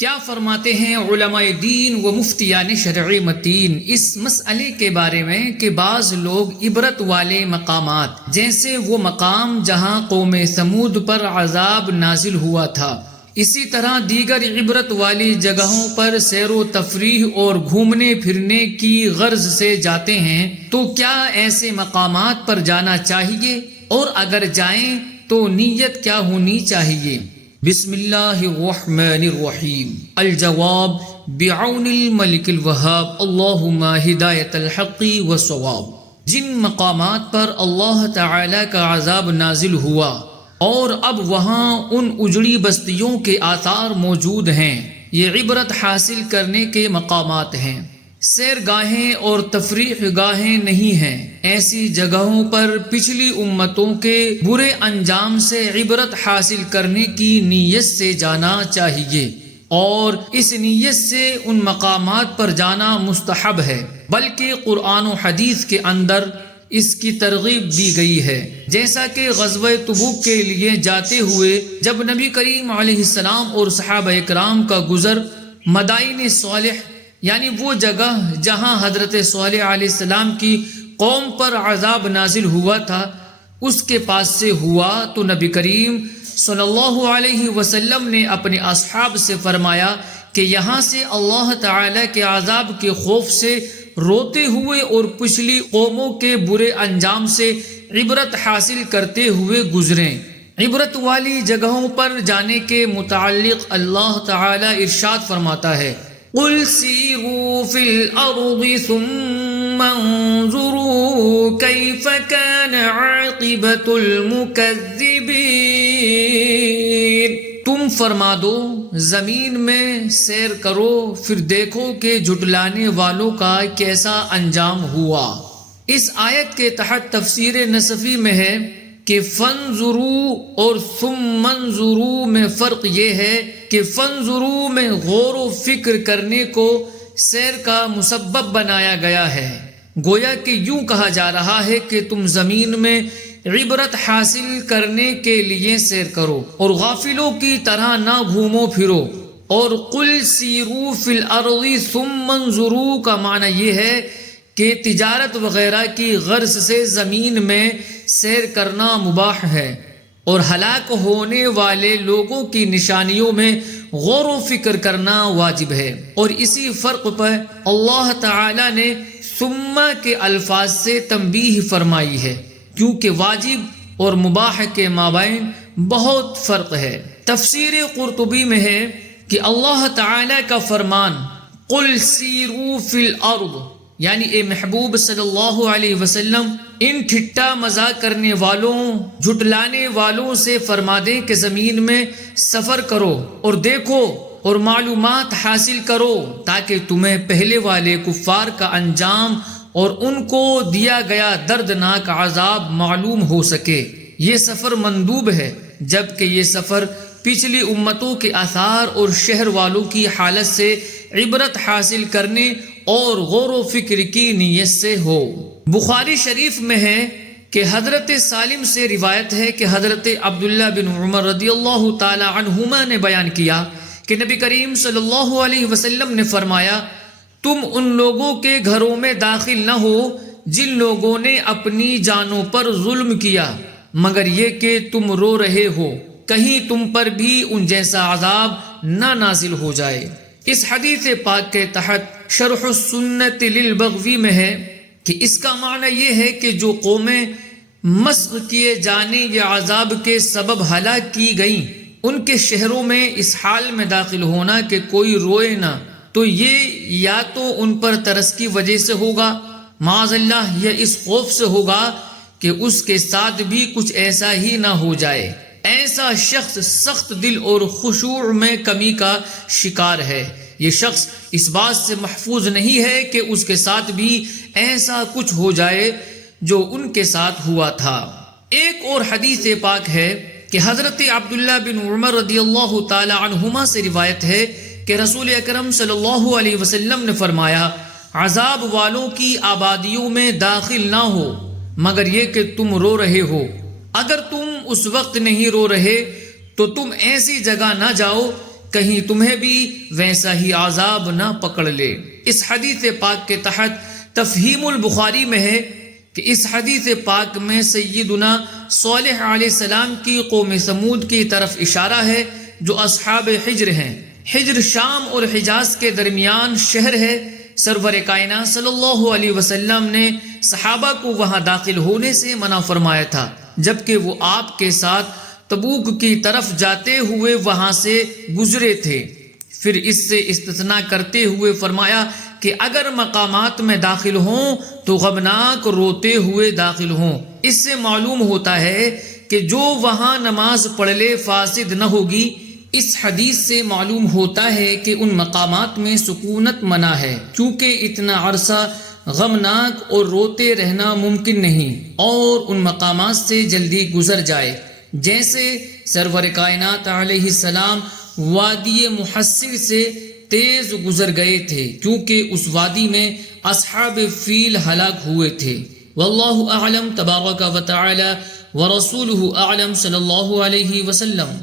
کیا فرماتے ہیں علماء دین و مفتیان شرعی متین اس مسئلے کے بارے میں کہ بعض لوگ عبرت والے مقامات جیسے وہ مقام جہاں قوم ثمود پر عذاب نازل ہوا تھا، اسی طرح دیگر عبرت والی جگہوں پر سیر و تفریح اور گھومنے پھرنے کی غرض سے جاتے ہیں، تو کیا ایسے مقامات پر جانا چاہیے؟ اور اگر جائیں تو نیت کیا ہونی چاہیے؟ بسم اللہ الرحمن الرحیم۔ الجواب بعون الملک الوہاب، اللہم ہدایت الحق والصواب۔ جن مقامات پر اللہ تعالی کا عذاب نازل ہوا اور اب وہاں ان اجڑی بستیوں کے آثار موجود ہیں، یہ عبرت حاصل کرنے کے مقامات ہیں، سیر گاہیں اور تفریح گاہیں نہیں ہیں۔ ایسی جگہوں پر پچھلی امتوں کے برے انجام سے عبرت حاصل کرنے کی نیت سے جانا چاہیے، اور اس نیت سے ان مقامات پر جانا مستحب ہے، بلکہ قرآن و حدیث کے اندر اس کی ترغیب دی گئی ہے، جیسا کہ غزوہ تبوک کے لیے جاتے ہوئے جب نبی کریم علیہ السلام اور صحابہ اکرام کا گزر مدائن صالح یعنی وہ جگہ جہاں حضرت صالح علیہ السلام کی قوم پر عذاب نازل ہوا تھا اس کے پاس سے ہوا، تو نبی کریم صلی اللہ علیہ وسلم نے اپنے اصحاب سے فرمایا کہ یہاں سے اللہ تعالی کے عذاب کے خوف سے روتے ہوئے اور پچھلی قوموں کے برے انجام سے عبرت حاصل کرتے ہوئے گزریں۔ عبرت والی جگہوں پر جانے کے متعلق اللہ تعالی ارشاد فرماتا ہے، قُلْ سِيرُوا فِي الْأَرْضِ ثُمَّ انظُرُوا كَيْفَ كَانَ عَاقِبَةُ الْمُكَذِّبِينَ۔ تم فرما دو زمین میں سیر کرو، پھر دیکھو کہ جھٹلانے والوں کا کیسا انجام ہوا۔ اس آیت کے تحت تفسیر نصفی میں ہے کہ فَانظُرُوا اور ثُمَّ انظُرُوا میں فرق یہ ہے کہ فَانظُرُوا میں غور و فکر کرنے کو سیر کا مسبب بنایا گیا ہے، گویا کہ یوں کہا جا رہا ہے کہ تم زمین میں عبرت حاصل کرنے کے لیے سیر کرو اور غافلوں کی طرح نہ گھومو پھرو۔ اور قُلْ سِيرُوا فِي الْأَرْضِ ثُمَّ انظُرُوا کا معنی یہ ہے کہ تجارت وغیرہ کی غرض سے زمین میں سیر کرنا مباح ہے، اور ہلاک ہونے والے لوگوں کی نشانیوں میں غور و فکر کرنا واجب ہے۔ اور اسی فرق پر اللہ تعالی نے ثم کے الفاظ سے تنبیہ فرمائی ہے، کیونکہ واجب اور مباح کے مابین بہت فرق ہے۔ تفسیر قرطبی میں ہے کہ اللہ تعالی کا فرمان قُلْ سِيرُوا فِي الْأَرْضِ یعنی اے محبوب صلی اللہ علیہ وسلم ان ٹھٹا مذاق کرنے والوں جھٹلانے والوں سے فرما دیں کہ زمین میں سفر کرو اور دیکھو اور معلومات حاصل کرو، تاکہ تمہیں پہلے والے کفار کا انجام اور ان کو دیا گیا دردناک عذاب معلوم ہو سکے۔ یہ سفر مندوب ہے، جبکہ یہ سفر پچھلی امتوں کے آثار اور شہر والوں کی حالت سے عبرت حاصل کرنے اور غور و فکر کی نیت سے ہو۔ بخاری شریف میں ہے کہ حضرت سالم سے روایت ہے کہ حضرت عبداللہ بن عمر رضی اللہ تعالی عنہما نے بیان کیا کہ نبی کریم صلی اللہ علیہ وسلم نے فرمایا، تم ان لوگوں کے گھروں میں داخل نہ ہو جن لوگوں نے اپنی جانوں پر ظلم کیا، مگر یہ کہ تم رو رہے ہو، کہیں تم پر بھی ان جیسا عذاب نہ نازل ہو جائے۔ اس حدیث پاک کے تحت شرح السنت للبغوی میں ہے کہ اس کا معنی یہ ہے کہ جو قومیں مسخ کیے جانے یا عذاب کے سبب ہلاک کی گئیں، ان کے شہروں میں اس حال میں داخل ہونا کہ کوئی روئے نہ، تو یہ یا تو ان پر ترس کی وجہ سے ہوگا، معاذ اللہ، یا اس خوف سے ہوگا کہ اس کے ساتھ بھی کچھ ایسا ہی نہ ہو جائے۔ ایسا شخص سخت دل اور خشوع میں کمی کا شکار ہے۔ یہ شخص اس بات سے محفوظ نہیں ہے کہ اس کے ساتھ بھی ایسا کچھ ہو جائے جو ان کے ساتھ ہوا تھا۔ ایک اور حدیث پاک ہے کہ حضرت عبداللہ بن عمر رضی اللہ تعالی عنہما سے روایت ہے کہ رسول اکرم صلی اللہ علیہ وسلم نے فرمایا، عذاب والوں کی آبادیوں میں داخل نہ ہو مگر یہ کہ تم رو رہے ہو، اگر تم اس وقت نہیں رو رہے تو تم ایسی جگہ نہ جاؤ کہیں تمہیں بھی ویسا ہی عذاب نہ پکڑ لے۔ اس حدیث پاک کے تحت تفہیم البخاری میں ہے کہ اس حدیث پاک میں سیدنا صالح علیہ السلام کی قوم ثمود کی طرف اشارہ ہے جو اصحاب حجر ہیں۔ حجر شام اور حجاز کے درمیان شہر ہے۔ سرور کائنات صلی اللہ علیہ وسلم نے صحابہ کو وہاں داخل ہونے سے منع فرمایا تھا، جبکہ وہ آپ کے ساتھ تبوک کی طرف جاتے ہوئے وہاں سے گزرے تھے۔ پھر اس سے استثناء کرتے ہوئے فرمایا کہ اگر مقامات میں داخل ہوں تو غمناک روتے ہوئے داخل ہوں۔ اس سے معلوم ہوتا ہے کہ جو وہاں نماز پڑھ لے فاسد نہ ہوگی۔ اس حدیث سے معلوم ہوتا ہے کہ ان مقامات میں سکونت منع ہے، چونکہ اتنا عرصہ غمناک اور روتے رہنا ممکن نہیں، اور ان مقامات سے جلدی گزر جائے، جیسے سرور کائنات علیہ السلام وادی محصر سے تیز گزر گئے تھے، کیونکہ اس وادی میں اصحاب فیل ہلاک ہوئے تھے۔ واللہ اعلم تبارک و تعالی ورسولہ اعلم صلی اللہ علیہ وسلم۔